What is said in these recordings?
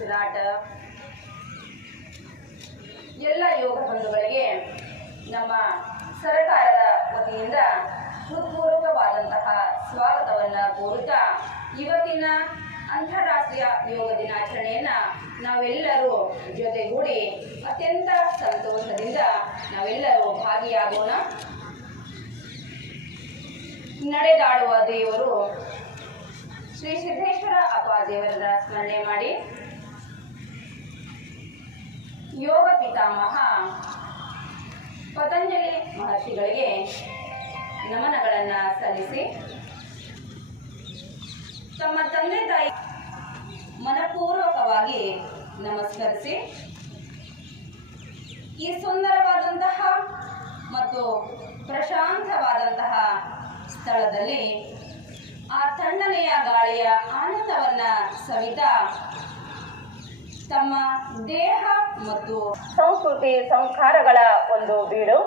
ಉಸಿರಾಟ. ಎಲ್ಲ ಯೋಗ ಬಂಧುಗಳಿಗೆ ನಮ್ಮ ಸರ್ಕಾರದ ವತಿಯಿಂದ ಹೃತ್ಪೂರ್ವಕವಾದಂತಹ ಸ್ವಾಗತವನ್ನು ಕೋರುತ್ತಾ ಇವತ್ತಿನ ಅಂತಾರಾಷ್ಟ್ರೀಯ ಯೋಗ ದಿನಾಚರಣೆಯನ್ನ ನಾವೆಲ್ಲರೂ ಜೊತೆಗೂಡಿ ಅತ್ಯಂತ ಸಂತೋಷದಿಂದ ನಾವೆಲ್ಲರೂ ಭಾಗಿಯಾಗೋಣ. ನಡೆದಾಡುವ ದೇವರು ಶ್ರೀ ಸಿದ್ದೇಶ್ವರ ಅಪ್ಪಾಜಿಯವರ ಸ್ಮರಣೆ ಮಾಡಿ ಯೋಗ ಪಿತಾಮಹ ಪತಂಜಲಿ ಮಹರ್ಷಿಗಳಿಗೆ ನಮನಗಳನ್ನು ಸಲ್ಲಿಸಿ ತಮ್ಮ ತಂದೆ ತಾಯಿ ಮನಪೂರ್ವಕವಾಗಿ ನಮಸ್ಕರಿಸಿ ಈ ಸುಂದರವಾದಂತಹ ಮತ್ತು ಪ್ರಶಾಂತವಾದಂತಹ ಸ್ಥಳದಲ್ಲಿ ಆ ತಣ್ಣನೆಯ ಗಾಳಿಯ ಆನಂದವನ್ನ ಸವಿತಾ ತಮ್ಮ ದೇಹ ಮತ್ತು ಸಂಸ್ಕೃತಿ ಸಂಸ್ಕಾರಗಳ ಒಂದು ಬೀಡು.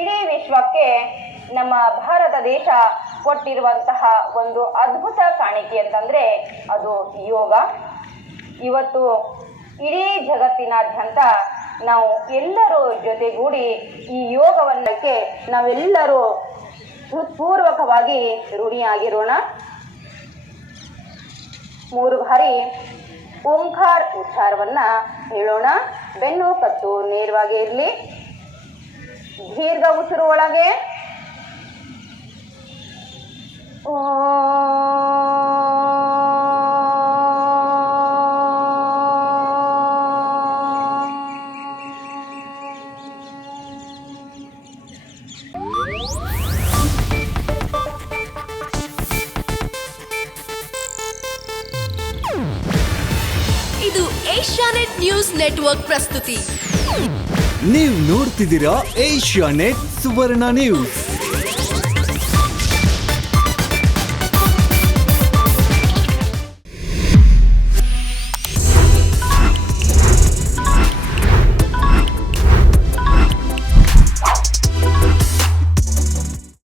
ಇಡೀ ವಿಶ್ವಕ್ಕೆ ನಮ್ಮ ಭಾರತ ದೇಶ ಕೊಟ್ಟಿರುವಂತಹ ಒಂದು ಅದ್ಭುತ ಕಾಣಿಕೆ ಅಂತಂದರೆ ಅದು ಯೋಗ. ಇವತ್ತು ಇಡೀ ಜಗತ್ತಿನಾದ್ಯಂತ ನಾವು ಎಲ್ಲರೂ ಜೊತೆಗೂಡಿ ಈ ಯೋಗವನ್ನಕ್ಕೆ ನಾವೆಲ್ಲರೂ ಹೃತ್ಪೂರ್ವಕವಾಗಿ ಋಣಿಯಾಗಿರೋಣ. 3 ಬಾರಿ ಓಂಕಾರ ಉಚ್ಚಾರವನ್ನ ಹೇಳೋಣ. ಬೆನ್ನು ಕತ್ತು ನೇರವಾಗಿ ಇರಲಿ. ದೀರ್ಘ ಉಸಿರು ಒಳಗೆ ಇದು ಏಷ್ಯಾನೆಟ್ ನ್ಯೂಸ್ ನೆಟ್ವರ್ಕ್ ಪ್ರಸ್ತುತಿ. ನೀವು ನೋಡ್ತಿದ್ದೀರಾ ಏಷ್ಯಾನೆಟ್ ಸುವರ್ಣ ನ್ಯೂಸ್.